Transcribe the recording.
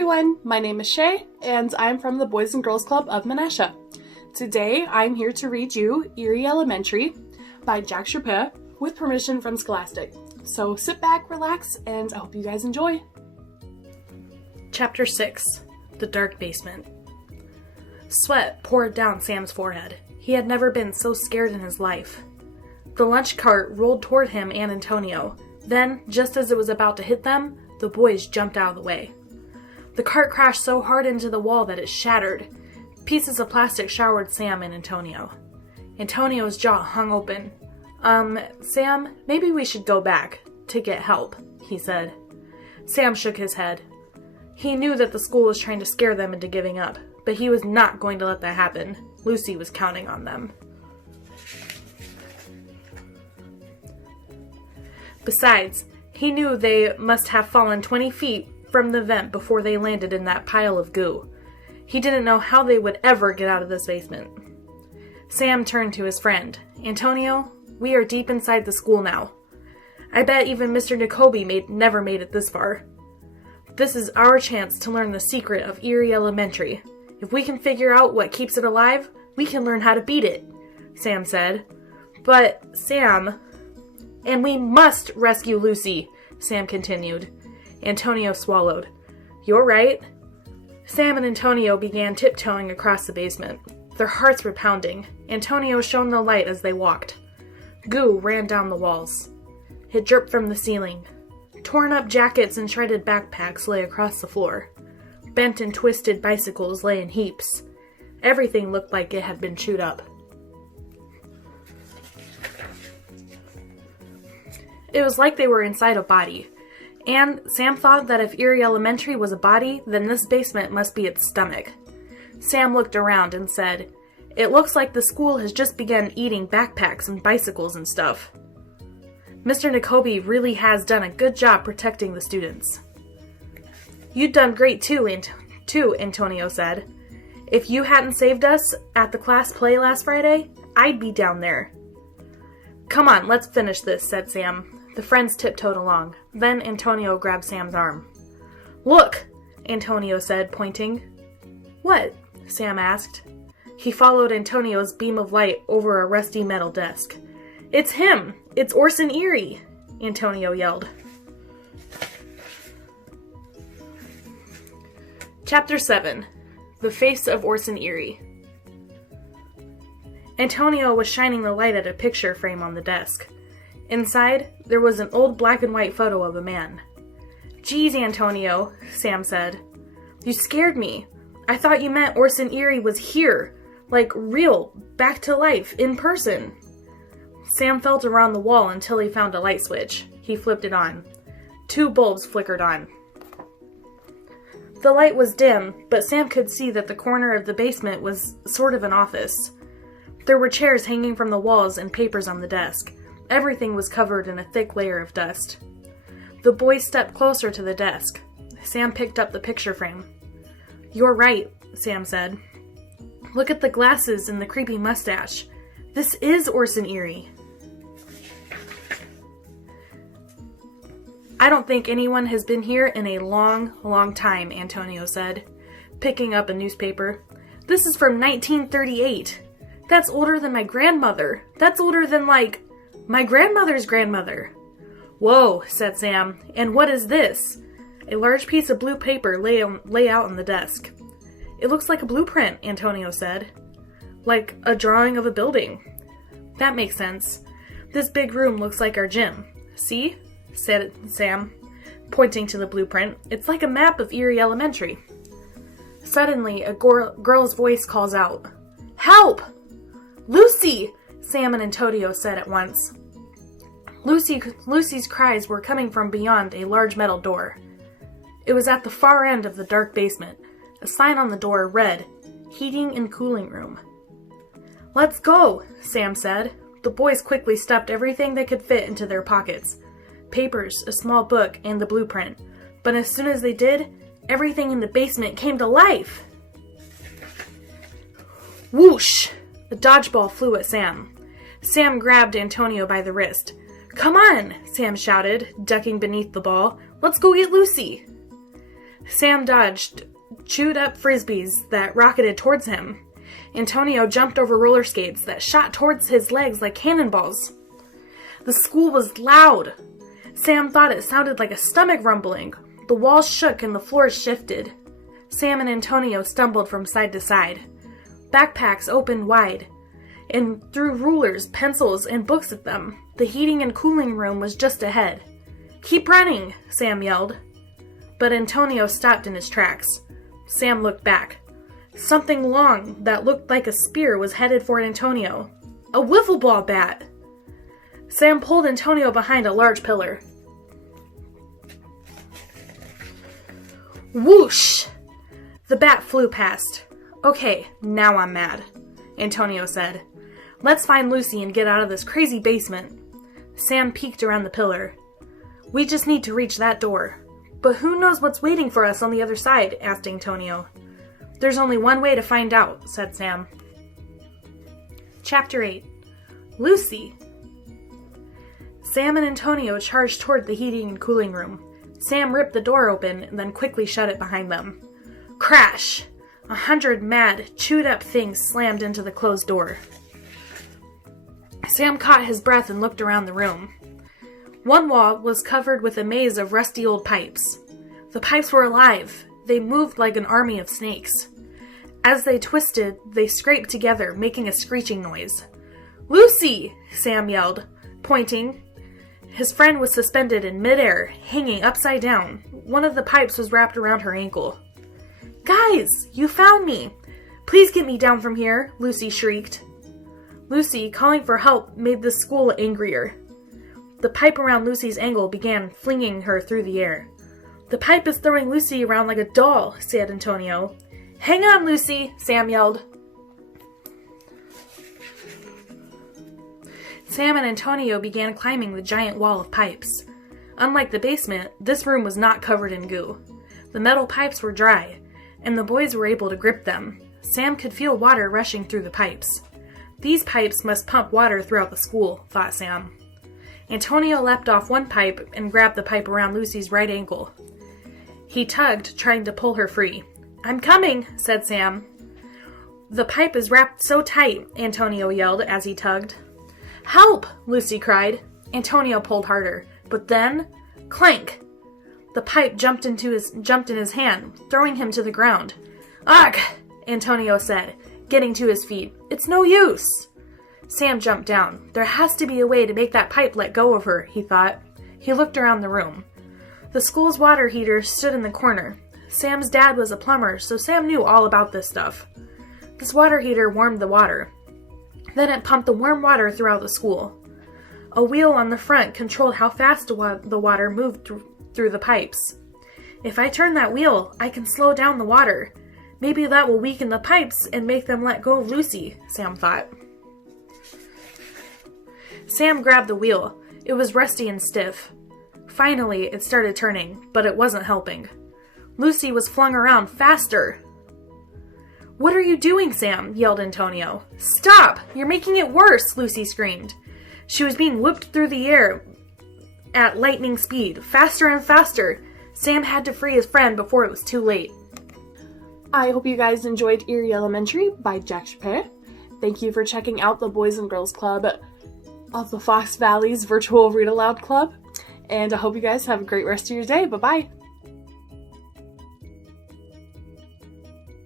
everyone, my name is Shae, and I'm from the Boys and Girls Club of Menasha. Today, I'm here to read you Eerie Elementary by Jack Shae with permission from Scholastic. So sit back, relax, and I hope you guys enjoy. Chapter 6, The Dark Basement. Sweat poured down Sam's forehead. He had never been so scared in his life. The lunch cart rolled toward him and Antonio. Then, just as it was about to hit them, the boys jumped out of the way. The cart crashed so hard into the wall that it shattered. Pieces of plastic showered Sam and Antonio. Antonio's jaw hung open. Sam, maybe we should go back to get help, he said. Sam shook his head. He knew that the school was trying to scare them into giving up, but he was not going to let that happen. Lucy was counting on them. Besides, he knew they must have fallen 20 feet from the vent before they landed in that pile of goo. He didn't know how they would ever get out of this basement. Sam turned to his friend. Antonio, we are deep inside the school now. I bet even Mr. Jacoby never made it this far. This is our chance to learn the secret of Eerie Elementary. If we can figure out what keeps it alive, we can learn how to beat it, Sam said. But, Sam... And we must rescue Lucy, Sam continued. Antonio swallowed. You're right. Sam and Antonio began tiptoeing across the basement. Their hearts were pounding. Antonio shone the light as they walked. Goo ran down the walls. It dripped from the ceiling. Torn up jackets and shredded backpacks lay across the floor. Bent and twisted bicycles lay in heaps. Everything looked like it had been chewed up. It was like they were inside a body. And Sam thought that if Eerie Elementary was a body, then this basement must be its stomach. Sam looked around and said, It looks like the school has just begun eating backpacks and bicycles and stuff. Mr. Jacoby really has done a good job protecting the students. You've done great too, Antonio said. If you hadn't saved us at the class play last Friday, I'd be down there. Come on, let's finish this, said Sam. The friends tiptoed along. Then Antonio grabbed Sam's arm. Look, Antonio said, pointing. What? Sam asked. He followed Antonio's beam of light over a rusty metal desk. It's him! It's Orson Eerie! Antonio yelled. Chapter 7, The Face of Orson Eerie. Antonio was shining the light at a picture frame on the desk. Inside, there was an old black and white photo of a man. Geez, Antonio, Sam said. You scared me. I thought you meant Orson Eerie was here. Like, real, back to life, in person. Sam felt around the wall until he found a light switch. He flipped it on. 2 bulbs flickered on. The light was dim, but Sam could see that the corner of the basement was sort of an office. There were chairs hanging from the walls and papers on the desk. Everything was covered in a thick layer of dust. The boys stepped closer to the desk. Sam picked up the picture frame. You're right, Sam said. Look at the glasses and the creepy mustache. This is Orson Eerie. I don't think anyone has been here in a long, long time, Antonio said, picking up a newspaper. This is from 1938. That's older than my grandmother. That's older than, my grandmother's grandmother. Whoa, said Sam. And what is this? A large piece of blue paper lay out on the desk. It looks like a blueprint, Antonio said. Like a drawing of a building. That makes sense. This big room looks like our gym. See? Said Sam, pointing to the blueprint. It's like a map of Eerie Elementary. Suddenly, a girl's voice calls out. Help! Lucy! Sam and Antonio said at once. Lucy's cries were coming from beyond a large metal door. It was at the far end of the dark basement. A sign on the door read, Heating and Cooling Room. Let's go, Sam said. The boys quickly stuffed everything they could fit into their pockets. Papers, a small book, and the blueprint. But as soon as they did, everything in the basement came to life. Whoosh! A dodgeball flew at Sam. Sam grabbed Antonio by the wrist. Come on, Sam shouted, ducking beneath the ball. Let's go get Lucy. Sam dodged chewed-up frisbees that rocketed towards him. Antonio jumped over roller skates that shot towards his legs like cannonballs. The school was loud. Sam thought it sounded like a stomach rumbling. The walls shook and the floors shifted. Sam and Antonio stumbled from side to side. Backpacks opened wide and threw rulers, pencils, and books at them. The heating and cooling room was just ahead. "Keep running," Sam yelled. But Antonio stopped in his tracks. Sam looked back. Something long that looked like a spear was headed for Antonio. A wiffle ball bat! Sam pulled Antonio behind a large pillar. Whoosh! The bat flew past. "Okay, now I'm mad," Antonio said. "Let's find Lucy and get out of this crazy basement." Sam peeked around the pillar. "We just need to reach that door." "But who knows what's waiting for us on the other side?" asked Antonio. "There's only one way to find out," said Sam. Chapter 8. Lucy. Sam and Antonio charged toward the heating and cooling room. Sam ripped the door open and then quickly shut it behind them. Crash! 100 mad, chewed-up things slammed into the closed door. Sam caught his breath and looked around the room. One wall was covered with a maze of rusty old pipes. The pipes were alive. They moved like an army of snakes. As they twisted, they scraped together, making a screeching noise. "Lucy!" Sam yelled, pointing. His friend was suspended in midair, hanging upside down. One of the pipes was wrapped around her ankle. "Guys, you found me! Please get me down from here," Lucy shrieked. Lucy, calling for help, made the school angrier. The pipe around Lucy's ankle began flinging her through the air. "The pipe is throwing Lucy around like a doll," said Antonio. "Hang on, Lucy!" Sam yelled. Sam and Antonio began climbing the giant wall of pipes. Unlike the basement, this room was not covered in goo. The metal pipes were dry, and the boys were able to grip them. Sam could feel water rushing through the pipes. These pipes must pump water throughout the school, thought Sam. Antonio leapt off one pipe and grabbed the pipe around Lucy's right ankle. He tugged, trying to pull her free. "I'm coming," said Sam. "The pipe is wrapped so tight," Antonio yelled as he tugged. "Help!" Lucy cried. Antonio pulled harder, but then, clank! The pipe jumped in his hand, throwing him to the ground. "Ugh!" Antonio said, getting to his feet. "It's no use!" Sam jumped down. There has to be a way to make that pipe let go of her, he thought. He looked around the room. The school's water heater stood in the corner. Sam's dad was a plumber, so Sam knew all about this stuff. This water heater warmed the water. Then it pumped the warm water throughout the school. A wheel on the front controlled how fast the water moved through the pipes. "If I turn that wheel, I can slow down the water. Maybe that will weaken the pipes and make them let go of Lucy," Sam thought. Sam grabbed the wheel. It was rusty and stiff. Finally, it started turning, but it wasn't helping. Lucy was flung around faster. "What are you doing, Sam?" yelled Antonio. "Stop! You're making it worse!" Lucy screamed. She was being whipped through the air at lightning speed, faster and faster. Sam had to free his friend before it was too late. I hope you guys enjoyed Eerie Elementary by Jack Shae. Thank you for checking out the Boys and Girls Club of the Fox Valley's Virtual Read Aloud Club. And I hope you guys have a great rest of your day. Bye-bye!